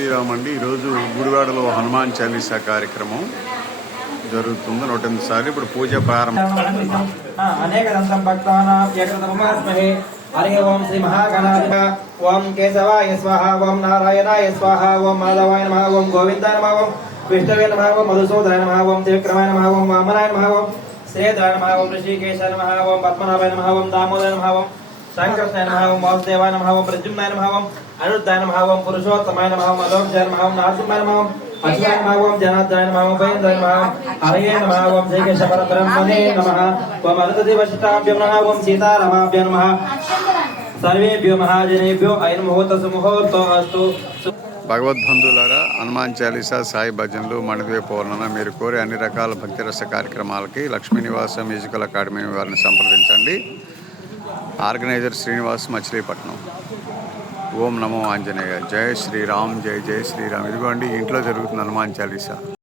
శ్రీరామ్ అండి ఈరోజు గుడివాడలో హనుమాన్ చాలీసా కార్యక్రమం జరుగుతుంది నూట ఎనిమిది సార్లు ఇప్పుడు పూజ ప్రారంభం అనేకదంతం భక్తానాం ఏకదంతమస్మహే హరి ఓం శ్రీ మహాగణాధిప ఓం కేశవాయ స్వాహ ఓం నారాయణాయ స్వాహ ఓం మాధవాయ నమః ఓం గోవిందాయ నమః ఓం విష్ణవే నమః ఓం మధుసూదనాయ నమః ఓం త్రివిక్రమాయ నమః ఓం వామనాయ నమః ఓం శ్రీధరాయ నమః ఓం ఋషికేశాయ నమః ఓం పద్మనాభాయ నమః ఓం దామోదరాయ నమః ఓం సంకర్షణాయ నమః ఓం వాసుదేవాయ నమః భావం ప్రద్యుమ్నాయ నమః ఓం అనిరుద్ధాయ నమః పురుషోత్తమాయ నమః అలోక్యాయ నమః నమః నమః నమః నమః హరయే నమః ఓం పరబ్రహ్మణే నమః ఓం అరుదతి వశిష్టాభ్యో నమః ఓం సీతారామాభ్యో నమః సర్వేభ్యో మహాజనేభ్యో అయిన ముహూర్త సుముహూర్తో అస్తు భగవద్బంధువులారా హనుమాన్ చాలీసా సాయి భజనలు మణిద్వే పౌర్ణన మీరు కోరే అన్ని రకాల భక్తిరస కార్యక్రమాలకి లక్ష్మీ నివాస మ్యూజికల్ అకాడమీ వారిని సంప్రదించండి ఆర్గనైజర్ శ్రీనివాస్ మచిలీపట్నం. ఓం నమో ఆంజనేయ. జై శ్రీరామ్ జై జై శ్రీరామ్. ఇదిగోండి ఇంట్లో జరుగుతుంది హనుమాన్ చాలీసా.